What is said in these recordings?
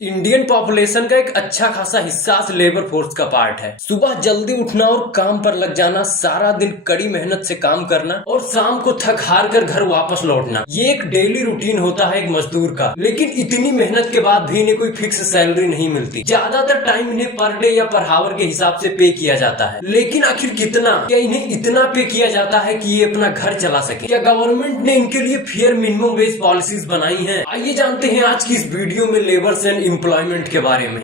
Indian population का एक अच्छा खासा हिस्सा आज लेबर फोर्स का पार्ट है। सुबह जल्दी उठना और काम पर लग जाना, सारा दिन कड़ी मेहनत से काम करना और शाम को थक हार कर घर वापस लौटना, ये एक डेली रूटीन होता है एक मजदूर का। लेकिन इतनी मेहनत के बाद भी इन्हें कोई फिक्स सैलरी नहीं मिलती। ज्यादातर टाइम इन्हें पर डे या पर हावर के हिसाब से पे किया जाता है। लेकिन आखिर कितना? क्या इन्हें इतना पे किया जाता है कि ये अपना घर चला सके? क्या गवर्नमेंट ने इनके लिए फेयर मिनिमम वेज पॉलिसीज बनाई है? आइए जानते हैं आज की इस वीडियो में लेबर्स एंड एम्प्लॉयमेंट के बारे में।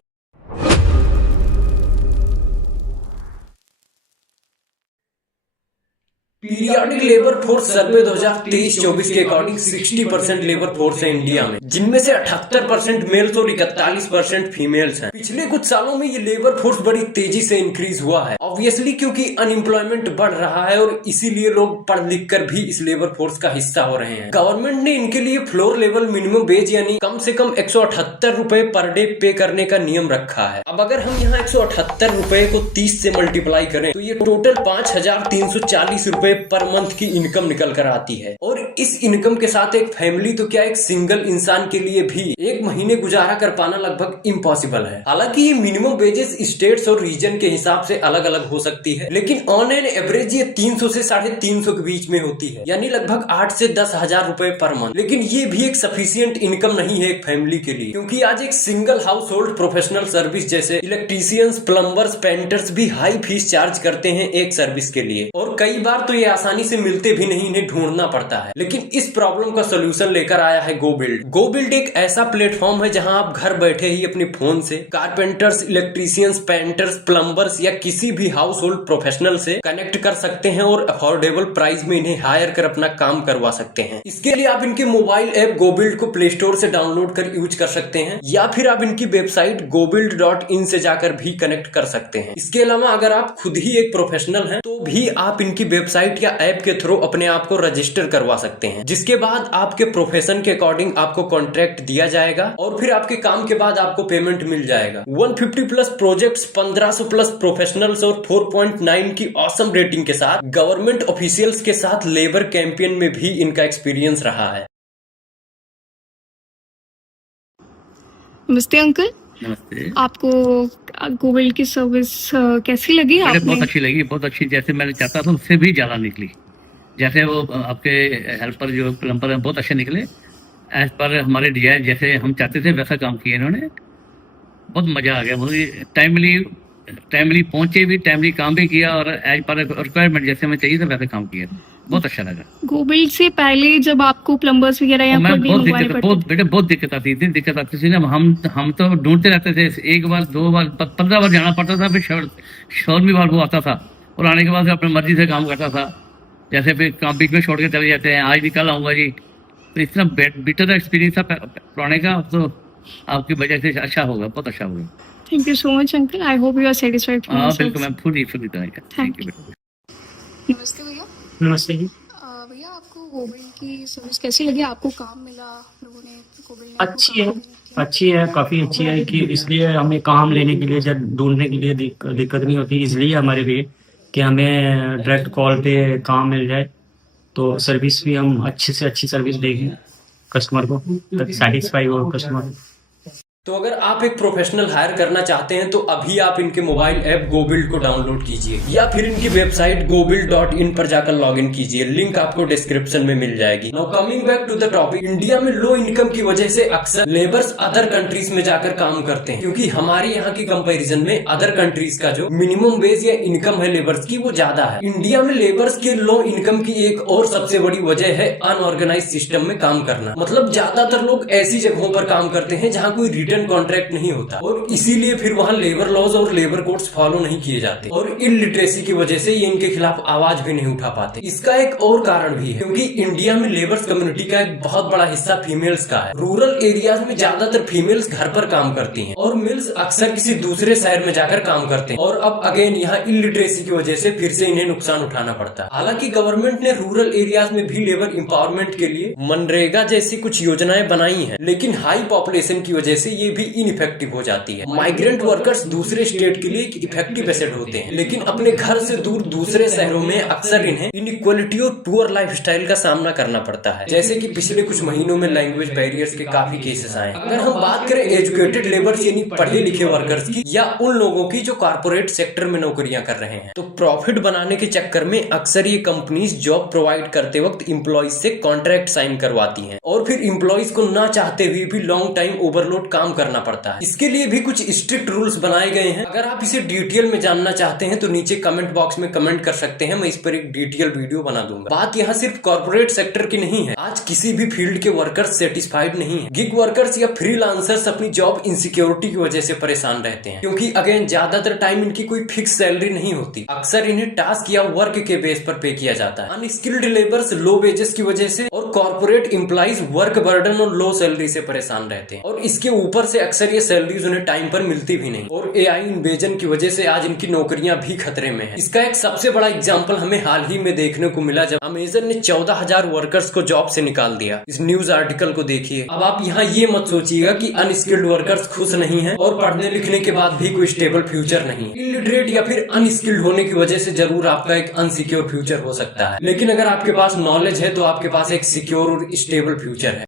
पीरियोडिक लेबर फोर्स सर्वे 2023-24 के अकॉर्डिंग 60% लेबर फोर्स है इंडिया में, जिनमें से 78% मेल्स और 41% फीमेल्स हैं। पिछले कुछ सालों में ये लेबर फोर्स बड़ी तेजी से इंक्रीज हुआ है, ऑब्वियसली क्योंकि अनएम्प्लॉयमेंट बढ़ रहा है और इसीलिए लोग पढ़ लिख कर भी इस लेबर फोर्स का हिस्सा हो रहे हैं। गवर्नमेंट ने इनके लिए फ्लोर लेवल मिनिमम वेज यानी कम से कम 178 रुपए पर डे पे करने का नियम रखा है। अब अगर हम यहाँ 178 रुपए को 30 से मल्टीप्लाई करें तो ये टोटल 5340 रुपए पर मंथ की इनकम निकल कर आती है। और इस इनकम के साथ एक फैमिली तो क्या, एक सिंगल इंसान के लिए भी एक महीने गुजारा कर पाना लगभग इम्पॉसिबल है। हालांकि ये मिनिमम वेजेस स्टेट्स और रीजन के हिसाब से अलग अलग हो सकती है, लेकिन ऑन एन एवरेज ये 300 से 350 के बीच में होती है, यानी लगभग 8 से 10 हजार रुपए पर मंथ। लेकिन ये भी एक सफिशियंट इनकम नहीं है एक फैमिली के लिए, क्योंकि आज एक single house hold professional service जैसे इलेक्ट्रीशियंस, प्लम्बर्स, पेंटर्स भी हाई फीस चार्ज करते हैं एक सर्विस के लिए, और कई बार तो ये आसानी से मिलते भी नहीं, इन्हें ढूंढना पड़ता है। लेकिन इस प्रॉब्लम का सोल्यूशन लेकर आया है गोबिल्ड। गोबिल्ड एक ऐसा प्लेटफॉर्म है जहां आप घर बैठे ही अपने फोन से कारपेंटर्स, इलेक्ट्रीशियंस, पेंटर्स, प्लम्बर्स या किसी भी हाउस होल्ड प्रोफेशनल से कनेक्ट कर सकते हैं और अफोर्डेबल प्राइस में इन्हें हायर कर अपना काम करवा सकते हैं। इसके लिए आप इनके मोबाइल ऐप गोबिल्ड को प्ले स्टोर से डाउनलोड कर यूज कर सकते हैं, या फिर आप इनकी वेबसाइट gobild.in से जाकर भी कनेक्ट कर सकते हैं। इसके अलावा अगर आप खुद ही एक प्रोफेशनल हैं तो भी आप इनकी वेबसाइट या ऐप के थ्रू अपने आप को रजिस्टर करवा सकते हैं, जिसके बाद आपके प्रोफेशन के अकॉर्डिंग आपको कॉन्ट्रैक्ट दिया जाएगा और फिर आपके काम के बाद आपको पेमेंट मिल जाएगा। 150 प्लस प्रोजेक्ट्स, 1500 प्लस प्रोफेशनल्स और 4.9 की ऑसम रेटिंग के साथ गवर्नमेंट ऑफिशियल्स के साथ लेबर कैंपेन में भी इनका एक्सपीरियंस रहा है। नमस्ते अंकल। नमस्ते। आपको गोबिल्ड की सर्विस कैसी लगी? मुझे आपने बहुत अच्छी लगी, बहुत अच्छी। जैसे मैंने चाहता था उससे भी ज़्यादा निकली। जैसे वो आपके हेल्पर जो प्लम्बर हैं बहुत अच्छे निकले, एज पर हमारे डिजाइन जैसे हम चाहते थे वैसा काम किया इन्होंने। बहुत मज़ा आ गया, मुझे टाइमली पहुँचे भी, टाइमली काम भी किया और एज पर रिक्वायरमेंट जैसे हमें चाहिए था वैसे काम किया। बहुत अच्छा लगा। गोबिल्ड से पहले जब आपको प्लम्बर्स वगैरह या मैं खुद ही मंगवाने पड़ते बहुत दिक्कत आती थी ना। हम तो ढूंढते रहते थे, एक बार 2 बार 15 बार जाना पड़ता था, फिर शोर भी बार वो आता था और आने के बाद अपनी मर्जी से काम करता था। जैसे फिर काम बीच में छोड़ के चले जाते हैं, आज निकल आऊंगा जी। तो इतना बेटर एक्सपीरियंस था पुराने का, तो आपकी वजह से अच्छा होगा, बहुत अच्छा होगा। Thank you so much uncle. I hope you are satisfied. हाँ बिल्कुल, मैं पूरी तरह का थैंक यू। नमस्ते भैया। नमस्ते जी। भैया आपको गोबिल्ड की सर्विस कैसी लगी? आपको काम मिला? लोगों ने गोबिल्ड ने अच्छी है, काफ़ी अच्छी है कि इसलिए हमें काम लेने के लिए, जब ढूंढने के लिए दिक्कत नहीं होती, इसलिए हमारे लिए कि हमें डायरेक्ट कॉल पे काम मिल जाए, तो सर्विस भी हम अच्छी से अच्छी सर्विस देंगे कस्टमर को, सेटिस्फाई हो कस्टमर। तो अगर आप एक प्रोफेशनल हायर करना चाहते हैं तो अभी आप इनके मोबाइल ऐप गोबिल्ड को डाउनलोड कीजिए, या फिर इनकी वेबसाइट gobild.in पर जाकर लॉगिन कीजिए। लिंक आपको डिस्क्रिप्शन में मिल जाएगी। Now coming back to the topic, India में लो इनकम की वजह से अक्सर लेबर्स अदर कंट्रीज में जाकर काम करते हैं, क्योंकि हमारे यहाँ की कंपेरिजन में अदर कंट्रीज का जो मिनिमम वेज या इनकम है लेबर्स की वो ज्यादा है। इंडिया में लेबर्स के लो इनकम की एक और सबसे बड़ी वजह है अनऑर्गेनाइज सिस्टम में काम करना। मतलब ज्यादातर लोग ऐसी जगहों पर काम करते हैं जहाँ कोई रिटर्न कॉन्ट्रैक्ट नहीं होता, और इसीलिए फिर वहाँ लेबर लॉज और लेबर कोड्स फॉलो नहीं किए जाते, और इलिटरेसी की वजह से ये इनके खिलाफ आवाज भी नहीं उठा पाते। इसका एक और कारण भी है, क्योंकि इंडिया में लेबर्स कम्युनिटी का एक बहुत बड़ा हिस्सा फीमेल्स का है। रूरल एरियाज में ज्यादातर फीमेल्स घर पर काम करती हैं और मेल्स अक्सर किसी दूसरे शहर में जाकर काम करते हैं, और अब अगेन यहाँ इलिटरेसी की वजह से फिर से इन्हें नुकसान उठाना पड़ता है। हालांकि गवर्नमेंट ने रूरल एरियाज में भी लेबर एम्पावरमेंट के लिए मनरेगा जैसी कुछ योजनाएं बनाई है, लेकिन हाई पॉपुलेशन की वजह से लिए भी इनइफेक्टिव हो जाती है। माइग्रेंट वर्कर्स दूसरे स्टेट के लिए एक इफेक्टिव एसेट होते हैं, लेकिन अपने घर से दूर दूसरे शहरों में अक्सर इन्हें इनइक्वालिटी और पुअर लाइफस्टाइल का सामना करना पड़ता है, जैसे कि पिछले कुछ महीनों में लैंग्वेज बैरियर्स के काफी केसेस आए। अगर हम बात करें एजुकेटेड लेबर्स यानी पढ़े लिखे वर्कर्स की, या उन लोगों की जो कारपोरेट सेक्टर में नौकरियां कर रहे हैं, तो प्रॉफिट बनाने के चक्कर में अक्सर ये कंपनीज जॉब प्रोवाइड करते वक्त एम्प्लॉइज से कॉन्ट्रैक्ट साइन करवाती हैं, और फिर एम्प्लॉइज को ना चाहते हुए भी लॉन्ग टाइम ओवरलोड काम करना पड़ता है। इसके लिए भी कुछ स्ट्रिक्ट रूल्स बनाए गए हैं। अगर आप इसे डिटेल में जानना चाहते हैं तो नीचे कमेंट बॉक्स में कमेंट कर सकते हैं, मैं इस पर एक डिटेल वीडियो बना दूंगा। बात यहाँ सिर्फ कॉर्पोरेट सेक्टर की नहीं है, आज किसी भी फील्ड के वर्कर्स सेटिस्फाइड नहीं है। गिग वर्कर्स या फ्रीलांसर्स अपनी जॉब इनसिक्योरिटी की वजह से परेशान रहते हैं, क्योंकि अगेन ज्यादातर टाइम इनकी कोई फिक्स सैलरी नहीं होती। अक्सर इन्हें टास्क या वर्क के बेस पर पे किया जाता है। अनस्किल्ड लेबर्स लो वेजेस की वजह से और कॉर्पोरेट एम्प्लॉइज वर्क बर्डन और लो सैलरी से परेशान रहते हैं, और इसके ऊपर से अक्सर ये सैलरीज उन्हें टाइम पर मिलती भी नहीं, और एआई इन्वेजन की वजह से आज इनकी नौकरियां भी खतरे में है। इसका एक सबसे बड़ा एग्जांपल हमें हाल ही में देखने को मिला, जब अमेजन ने 14,000 वर्कर्स को जॉब से निकाल दिया। इस न्यूज आर्टिकल को देखिए। अब आप यहाँ ये मत सोचिएगा कि अनस्किल्ड वर्कर्स खुश नहीं है और पढ़ने लिखने के बाद भी कोई स्टेबल फ्यूचर नहीं। इलिटरेट या फिर अनस्किल्ड होने की वजह से जरूर आपका एक अनसिक्योर फ्यूचर हो सकता है, लेकिन अगर आपके पास नॉलेज है तो आपके पास एक सिक्योर और स्टेबल फ्यूचर है।